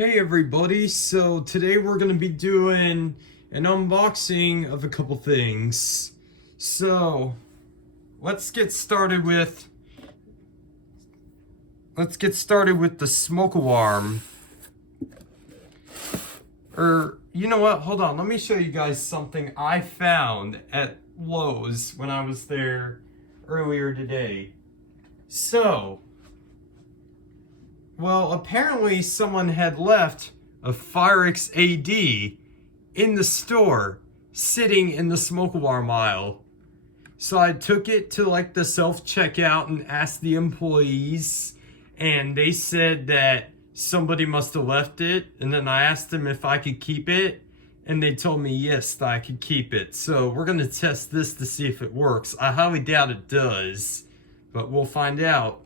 Hey everybody, so today we're going to be doing an unboxing of a couple things. So let's get started with the smoke alarm. Or you know what, hold on, let me show you guys something I found at Lowe's when I was there earlier today. So well, apparently someone had left a FireX AD in the store, sitting in the smoke alarm aisle. So I took it to like the self-checkout and asked the employees, and they said that somebody must have left it. And then I asked them if I could keep it, and they told me yes, that I could keep it. So we're gonna test this to see if it works. I highly doubt it does, but we'll find out.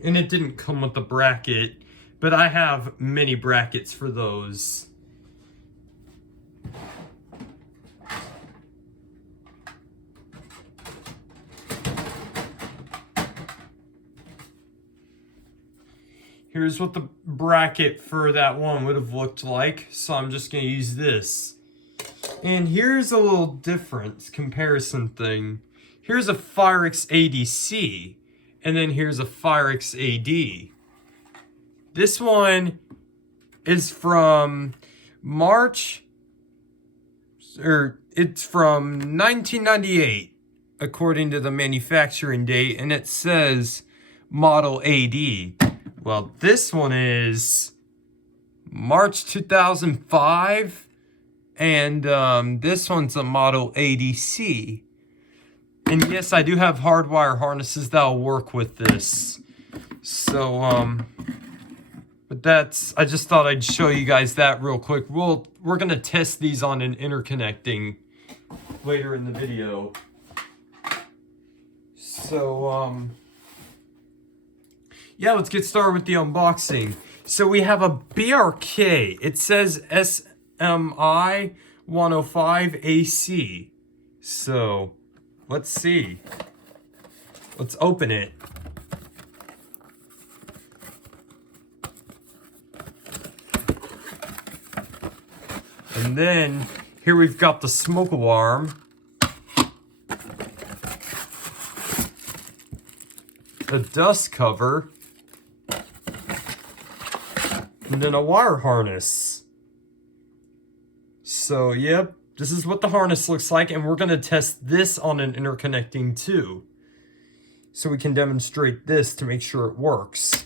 And it didn't come with a bracket, but I have many brackets for those. Here's what the bracket for that one would have looked like, so I'm just going to use this. And here's a little difference comparison thing. Here's a FireX ADC. And then here's a FireX AD. This one is from it's from 1998, according to the manufacturing date, and it says model AD. Well, this one is March 2005, and this one's a model ADC. And yes, I do have hardwire harnesses that'll work with this. So, but I just thought I'd show you guys that real quick. We're gonna test these on an interconnecting later in the video. So, yeah, let's get started with the unboxing. So we have a BRK. It says SMI105-AC. So let's see. Let's open it. And then here we've got the smoke alarm. A dust cover. And then a wire harness. So, yep. This is what the harness looks like, and we're going to test this on an interconnecting too. So we can demonstrate this to make sure it works.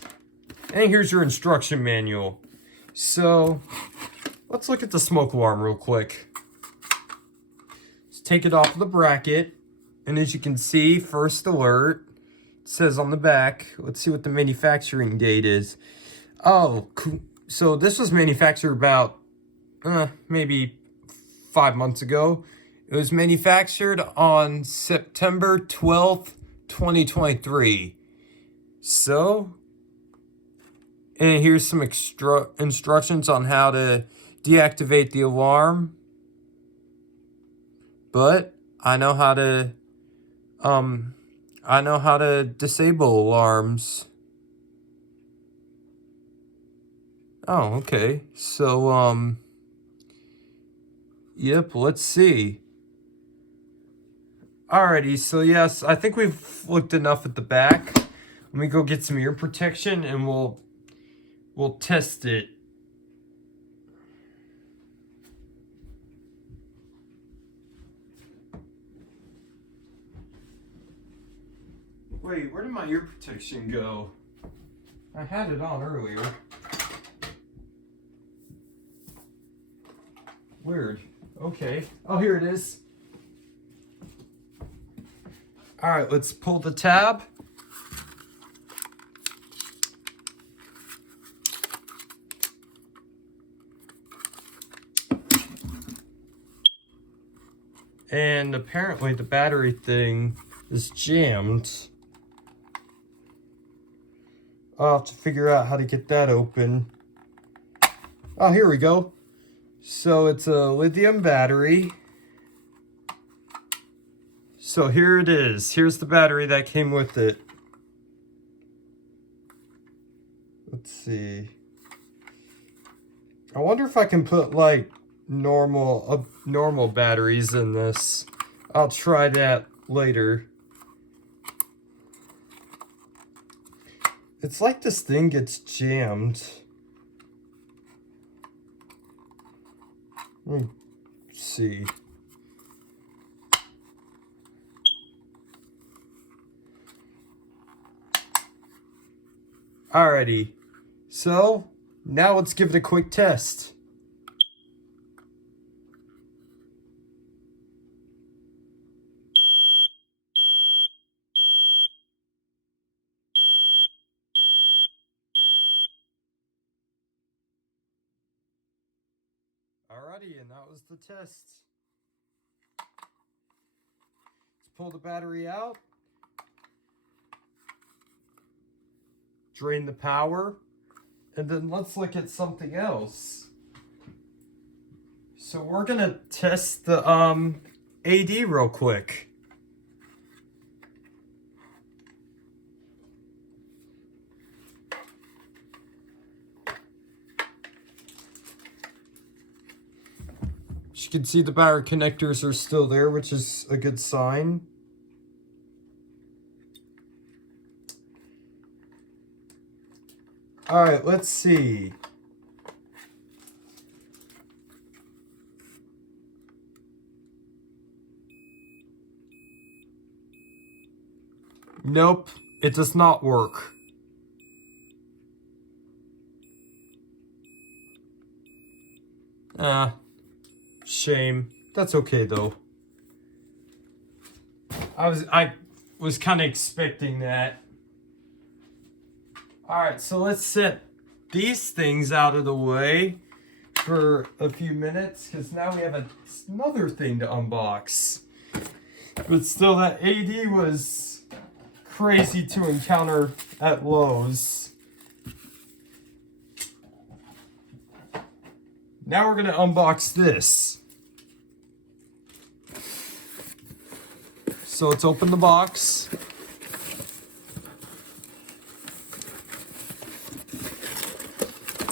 And here's your instruction manual. So, let's look at the smoke alarm real quick. Let's take it off the bracket. And as you can see, first alert. It says on the back. Let's see what the manufacturing date is. Oh, cool. So this was manufactured about, maybe 5 months ago. It was manufactured on September 12th, 2023. So, and here's some extra instructions on how to deactivate the alarm. But I know how to disable alarms. Oh, okay. So, yep, let's see. Alrighty, so yes, I think we've looked enough at the back. Let me go get some ear protection and we'll test it. Wait, where did my ear protection go? I had it on earlier. Weird. Okay. Oh, here it is. All right, let's pull the tab. And apparently the battery thing is jammed. I'll have to figure out how to get that open. Oh, here we go. So it's a lithium battery. So here it is. Here's the battery that came with it. Let's see. I wonder if I can put like normal batteries in this. I'll try that later. It's like this thing gets jammed. Let's see. Alrighty. So, now let's give it a quick test. Alrighty, and that was the test. Let's pull the battery out. Drain the power. And then let's look at something else. So we're gonna test the AD real quick. As you can see, the battery connectors are still there, which is a good sign. All right, let's see. Nope, it does not work. Shame. That's okay though. I was kind of expecting that. Alright, so let's set these things out of the way for a few minutes, because now we have another thing to unbox. But still, that AD was crazy to encounter at Lowe's. Now we're going to unbox this. So let's open the box.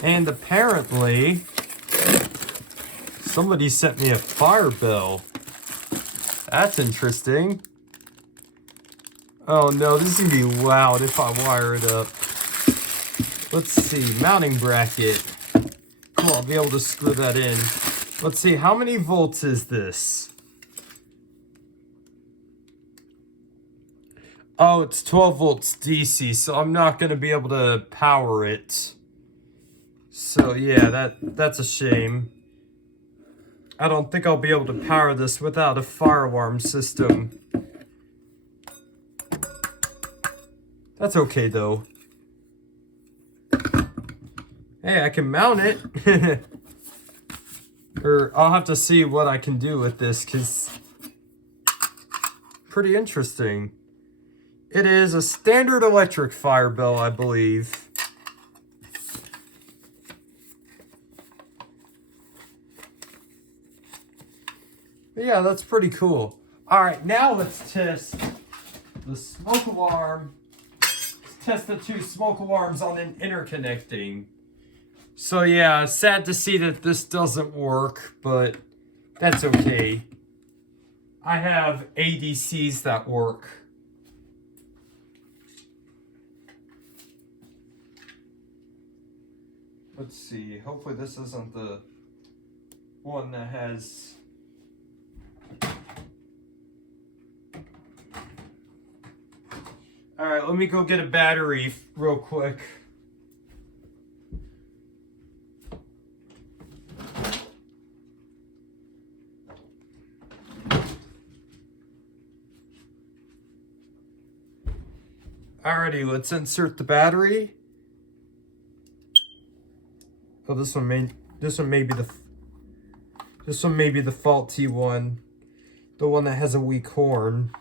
And apparently, somebody sent me a fire bell. That's interesting. Oh no, this is gonna be loud if I wire it up. Let's see, mounting bracket. Cool, I'll be able to screw that in. Let's see, how many volts is this? Oh, it's 12 volts DC, so I'm not gonna be able to power it. So yeah, that's a shame. I don't think I'll be able to power this without a fire alarm system. That's okay though. Hey, I can mount it. Or I'll have to see what I can do with this, because pretty interesting. It is a standard electric fire bell, I believe. But yeah, that's pretty cool. Alright, now let's test the smoke alarm. Let's test the two smoke alarms on an interconnecting. So yeah, sad to see that this doesn't work, but that's okay. I have ADCs that work. Let's see, hopefully this isn't the one that has... Alright, let me go get a battery real quick. Alrighty, let's insert the battery. Oh, this one may be the faulty one. The one that has a weak horn.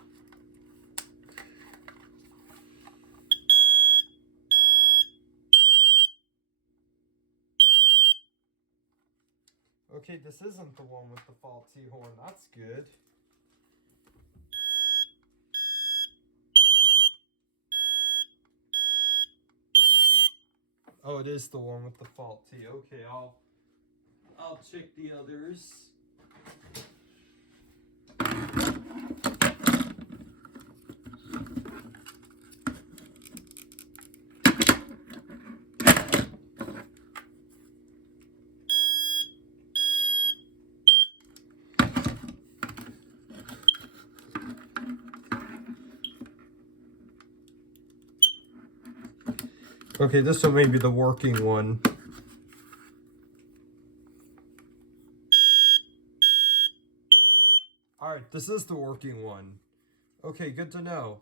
Okay, this isn't the one with the faulty horn. That's good. Oh, it is the one with the faulty. Okay, I'll I'll check the others. Okay, this one may be the working one. Alright, this is the working one. Okay, good to know.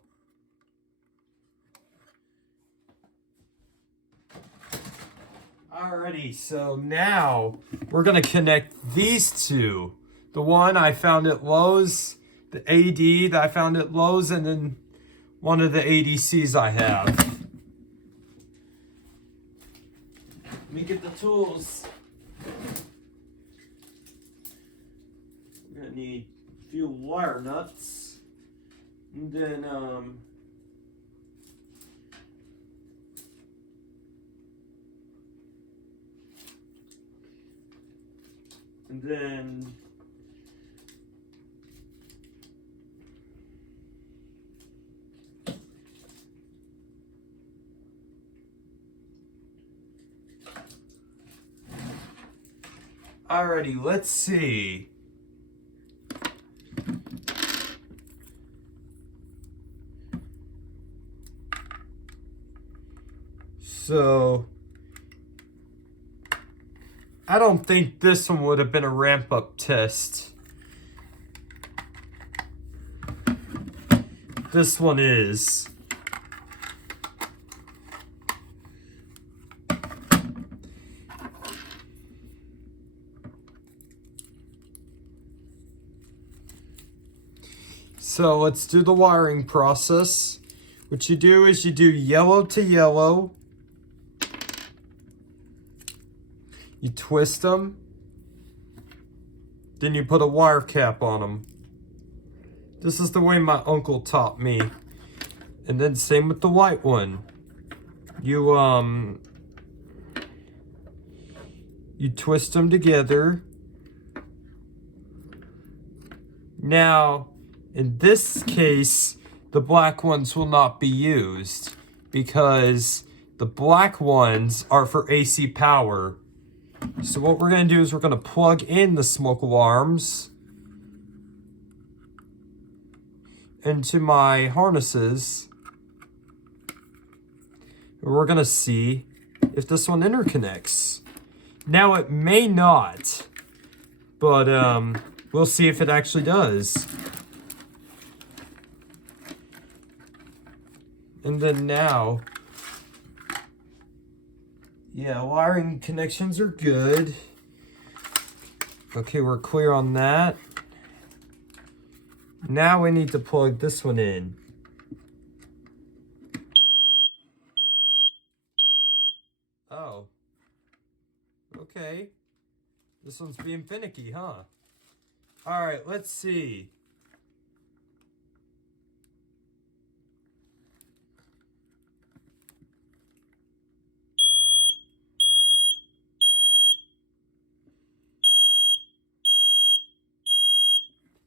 Alrighty, so now we're going to connect these two. The one I found at Lowe's, the AD that I found at Lowe's, and then one of the ADCs I have. Let me get the tools. We're going to need a few wire nuts. And then, alrighty, let's see. So, I don't think this one would have been a ramp-up test. This one is. So let's do the wiring process. What you do is you do yellow to yellow. You twist them. Then you put a wire cap on them. This is the way my uncle taught me. And then same with the white one. You twist them together. Now, in this case, the black ones will not be used because the black ones are for AC power. So what we're going to do is we're going to plug in the smoke alarms into my harnesses. And we're going to see if this one interconnects. Now it may not, but we'll see if it actually does. And then now, yeah, wiring connections are good. Okay, we're clear on that. Now we need to plug this one in. Oh. Okay. This one's being finicky, huh? Alright, let's see.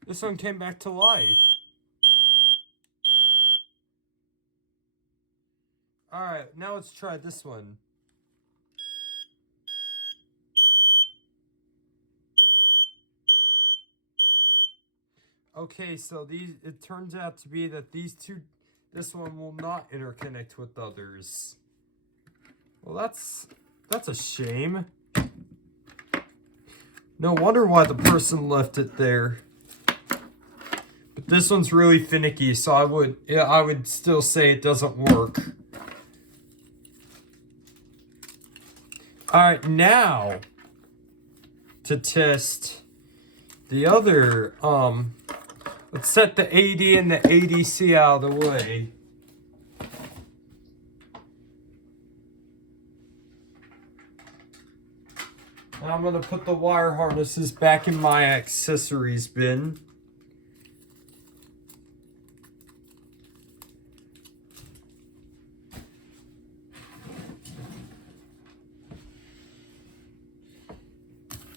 This one came back to life. Alright, now let's try this one. Okay, so it turns out to be that this one will not interconnect with others. Well, that's a shame. No wonder why the person left it there. But this one's really finicky, so I would still say it doesn't work. Alright, now to test the other, let's set the AD and the ADC out of the way. And I'm going to put the wire harnesses back in my accessories bin.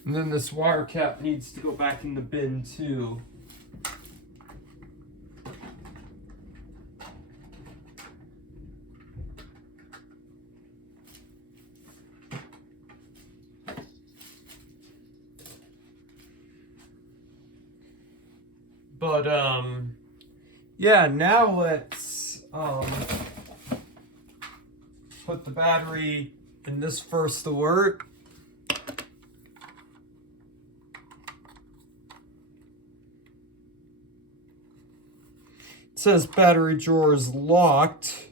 And then this wire cap needs to go back in the bin too. But yeah, now let's put the battery in this first alert. It says battery drawer is locked,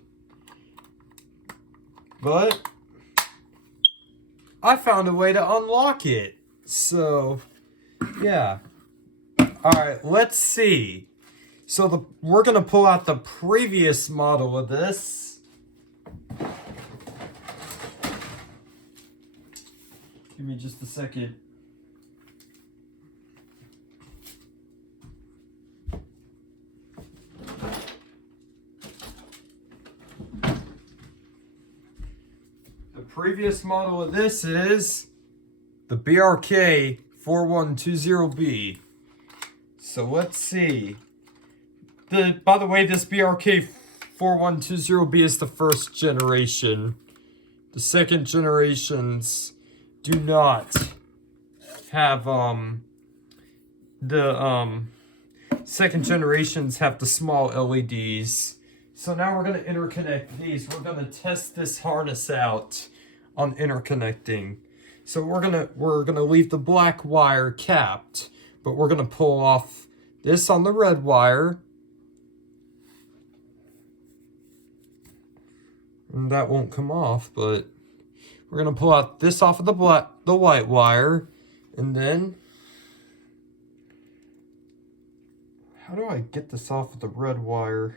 but I found a way to unlock it. So yeah. All right, let's see. So we're gonna pull out the previous model of this. Give me just a second. The previous model of this is the BRK 4120B. So let's see. By the way, this BRK 4120B is the first generation. The second generations do not have second generations have the small LEDs. So now we're gonna interconnect these. We're gonna test this harness out on interconnecting. So we're gonna leave the black wire capped, but we're gonna pull off this on the red wire. And that won't come off, but we're gonna pull out this off of the white wire, and then how do I get this off of the red wire?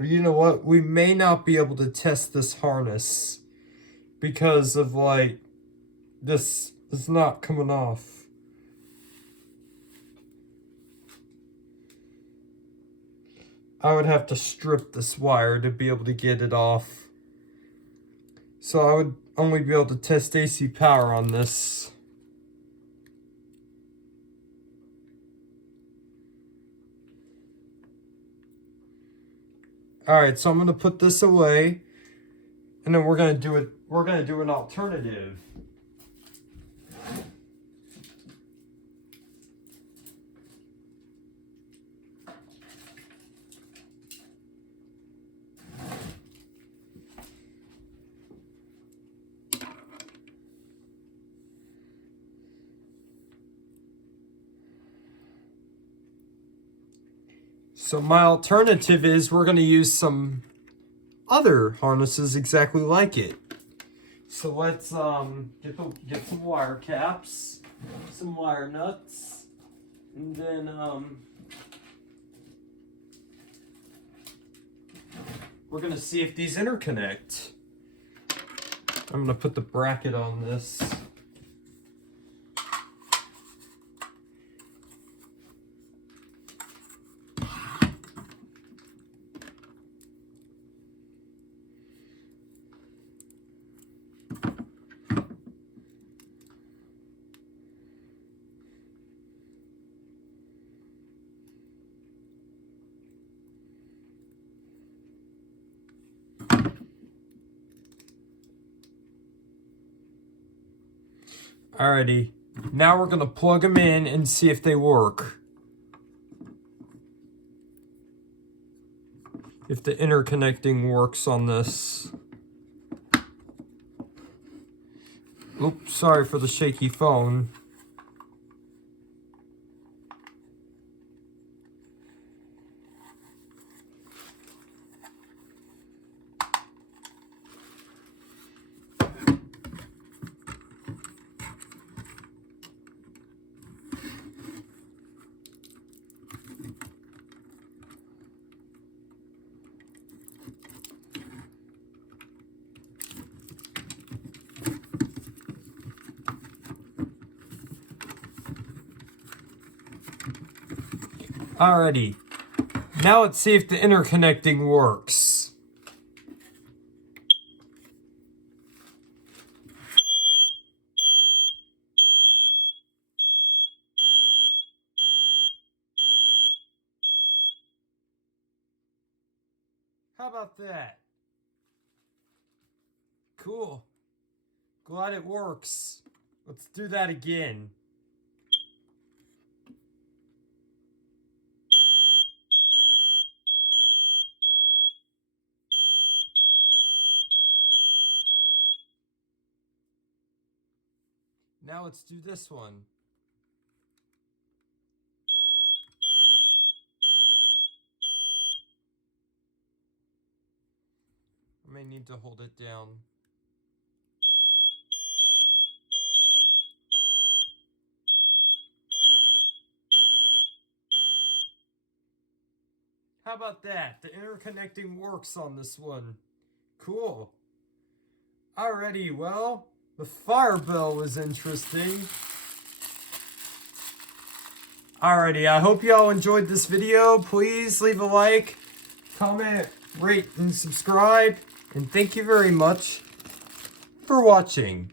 You know what? We may not be able to test this harness because of like this is not coming off. I would have to strip this wire to be able to get it off. So I would only be able to test AC power on this. Alright, so I'm gonna put this away, and then we're gonna do an alternative. So my alternative is we're going to use some other harnesses exactly like it. So let's get some wire caps, some wire nuts, and then we're going to see if these interconnect. I'm going to put the bracket on this. Alrighty, now we're going to plug them in and see if they work. If the interconnecting works on this. Oops, sorry for the shaky phone. Alrighty, Now let's see if the interconnecting works. How about that? Cool. Glad it works. Let's do that again. Now let's do this one. I may need to hold it down. How about that? The interconnecting works on this one. Cool. Alrighty, well, the fire bell was interesting. Alrighty, I hope y'all enjoyed this video. Please leave a like, comment, rate, and subscribe. And thank you very much for watching.